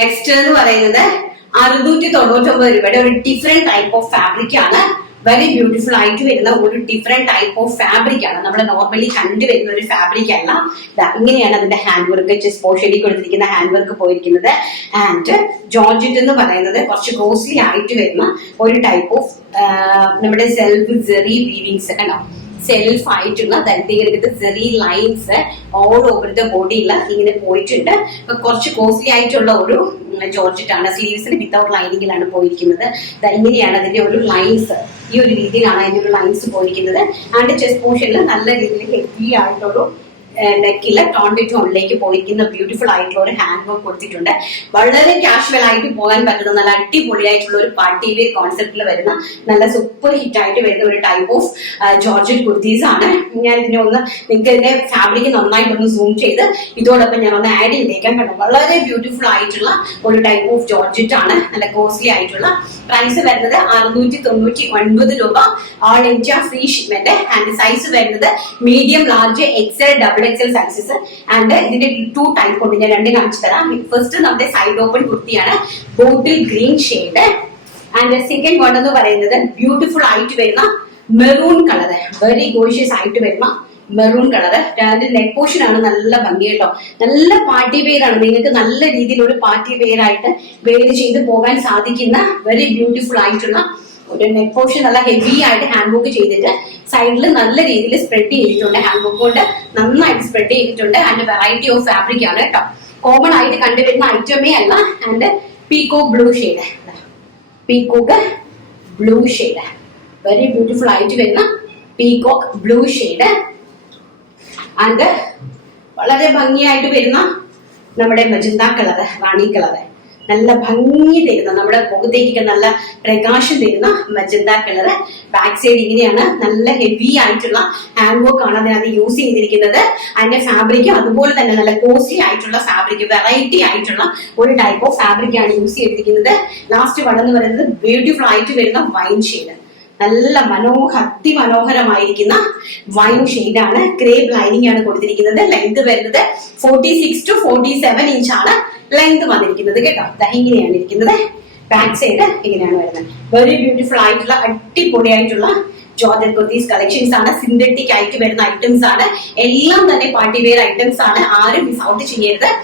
Next എന്ന് പറയുന്നത് 699 രൂപയുടെ ഒരു ഡിഫറെന്റ് ടൈപ്പ് ഓഫ് ഫാബ്രിക് ആണ്. വെരി ബ്യൂട്ടിഫുൾ ആയിട്ട് വരുന്ന ഒരു ഡിഫറെന്റ് ടൈപ്പ് ഓഫ് ഫാബ്രിക് ആണ്. നമ്മൾ നോർമലി കണ്ടുവരുന്ന ഒരു ഫാബ്രിക് അല്ല. ഇങ്ങനെയാണ് അതിന്റെ ഹാൻഡ് വർക്ക്, ചെസ്റ്റ് പോർഷനിൽ കൊടുത്തിരിക്കുന്ന ഹാൻഡ് വർക്ക് പോയിരിക്കുന്നത്. ആൻഡ് ജോർജറ്റ് എന്ന് പറയുന്നത് കുറച്ച് കോസ്റ്റ്ലി ആയിട്ട് വരുന്ന ഒരു ടൈപ്പ് ഓഫ് നമ്മുടെ സെൽഫ് ജെറി വീവിങ്സ് കണ്ടോ, സെൽഫ് ആയിട്ടുള്ള ദരിദ്രർക്ക് Jerry lines all over the ബോഡിയിൽ ഇങ്ങനെ പോയിട്ടുണ്ട്. കുറച്ച് കോസ്റ്റ്ലി ആയിട്ടുള്ള ഒരു ജോർജറ്റ് ആണ്. സ്ലീവ്സിന് വിത്തൗട്ട് ലൈനിങ്ങിലാണ് പോയിരിക്കുന്നത്. ഇങ്ങനെയാണ് അതിന്റെ ഒരു ലൈൻസ്, ഈ ഒരു രീതിയിലാണ് അതിന്റെ ഒരു ലൈൻസ് പോയിരിക്കുന്നത്. ആൻഡ് ചെസ്റ്റ് പോർഷനിൽ നല്ല രീതിയിൽ ഹെവി ആയിട്ടൊരു നെക്കില് ടോണ്ടി ടോണിലേക്ക് പോയിരിക്കുന്ന ബ്യൂട്ടിഫുൾ ആയിട്ടുള്ള ഒരു ഹാൻഡ് വർക്ക് കൊടുത്തിട്ടുണ്ട്. വളരെ കാഷ്വൽ ആയിട്ട് പോകാൻ പറ്റുന്ന നല്ല അടിപൊളിയായിട്ടുള്ള ഒരു പാർട്ടി വെയർ കോൺസെപ്റ്റിൽ വരുന്ന നല്ല സൂപ്പർ ഹിറ്റ് ആയിട്ട് വരുന്ന ഒരു ടൈപ്പ് ഓഫ് ജോർജറ്റ് കുർത്തീസ് ആണ്. ഞാൻ ഇതിനെ ഒന്ന് നിങ്ങൾക്ക് ഇതിന്റെ ഫാബ്രിക് നന്നായിട്ടൊന്ന് സൂം ചെയ്ത് ഇതോടൊപ്പം ഞാൻ ഒന്ന് ആഡ് ചെയ്തേക്കാൻ പറ്റും. വളരെ ബ്യൂട്ടിഫുൾ ആയിട്ടുള്ള ഒരു ടൈപ്പ് ഓഫ് ജോർജറ്റ് ആണ്. നല്ല കോസ്റ്റ്ലി ആയിട്ടുള്ള പ്രൈസ് വരുന്നത് 699 രൂപ. All India free shipment. And size വരുന്നത് medium, large, XL, double XL sizes. And ഇതിന്റെ 2 ടൈപ്പ് കൊണ്ട് ഞാൻ 2 കാണിച്ചു തരാം. ഫസ്റ്റ് നമ്മുടെ സൈഡ് ഓപ്പൺ കുർത്തിയാണ്, bottle green shade. And second one എന്ന് പറയുന്നത് ബ്യൂട്ടിഫുൾ ആയിട്ട് വരുന്ന മെറൂൺ കളർ, വെരി ഗോഷ്യസ് ആയിട്ട് വരുന്ന മെറൂൺ കളർ. നെക്ക് പോർഷൻ ആണ് നല്ല ഭംഗി കേട്ടോ. നല്ല പാർട്ടി വെയർ ആണ്. നിങ്ങൾക്ക് നല്ല രീതിയിൽ ഒരു പാർട്ടി വെയർ ആയിട്ട് വെയർ ചെയ്ത് പോകാൻ സാധിക്കുന്ന വെരി ബ്യൂട്ടിഫുൾ ആയിട്ടുള്ള ഒരു നെക്ക് പോർഷൻ. നല്ല ഹെവി ആയിട്ട് ഹാൻഡ് വർക്ക് ചെയ്തിട്ട് സൈഡിൽ നല്ല രീതിയിൽ സ്പ്രെഡ് ചെയ്തിട്ടുണ്ട്. ഹാൻഡ് വർക്ക് കൊണ്ട് നന്നായിട്ട് സ്പ്രെഡ് ചെയ്തിട്ടുണ്ട്. ആൻഡ് വെറൈറ്റി ഓഫ് ഫാബ്രിക് ആണ് കേട്ടോ. കോമൺ ആയിട്ട് കണ്ടുവരുന്ന ഐറ്റമേ അല്ല. And peacock blue shade, peacock blue shade, very beautiful ആയിട്ട് വരുന്ന പീകോക്ക് ബ്ലൂ ഷെയ്ഡ്. ആൻഡ് വളരെ ഭംഗിയായിട്ട് വരുന്ന നമ്മുടെ മജന്ത കളറ്, റാണി കളറ്, നല്ല ഭംഗി തരുന്ന നമ്മുടെ മുഖത്തേക്കൊക്കെ നല്ല പ്രകാശം തരുന്ന മജന്ത കളറ്. ബാക്ക് സൈഡ് ഇങ്ങനെയാണ്. നല്ല ഹെവി ആയിട്ടുള്ള ഹാൻഡ് വർക്ക് ആണ് അതിനകത്ത് യൂസ് ചെയ്തിരിക്കുന്നത്. അതിന്റെ ഫാബ്രിക് അതുപോലെ തന്നെ നല്ല കോസ്റ്റ്ലി ആയിട്ടുള്ള ഫാബ്രിക്, വെറൈറ്റി ആയിട്ടുള്ള ഒരു ടൈപ്പ് ഓഫ് ഫാബ്രിക് ആണ് യൂസ് ചെയ്തിരിക്കുന്നത്. ലാസ്റ്റ് വൺ എന്ന് പറയുന്നത് ബ്യൂട്ടിഫുൾ ആയിട്ട് വരുന്ന വൈൻ ഷെയ്ഡ്, നല്ല അതിമനോഹരമായിരിക്കുന്ന വൈൻ ഷെയ്ഡാണ്. ക്രേപ്പ് ലൈനിങ് ആണ് കൊടുത്തിരിക്കുന്നത്. ലെങ്ത് വരുന്നത് 46 to 47 ഇഞ്ചാണ് ലെങ്ത് വന്നിരിക്കുന്നത് കേട്ടോ. ഇങ്ങനെയാണ് ഇരിക്കുന്നത്. ബാക്ക് സൈഡ് ഇങ്ങനെയാണ് വരുന്നത്. വെരി ബ്യൂട്ടിഫുൾ ആയിട്ടുള്ള അടിപൊളിയായിട്ടുള്ള ജോർജറ്റ് കുർത്തീസ് കളക്ഷൻസ് ആണ്. സിന്തറ്റിക് ആയിട്ട് വരുന്ന ഐറ്റംസ് ആണ്. എല്ലാം തന്നെ പാർട്ടി വെയർ ഐറ്റംസ് ആണ്. ആരും മിസ് ഔട്ട് ചെയ്യരുത്.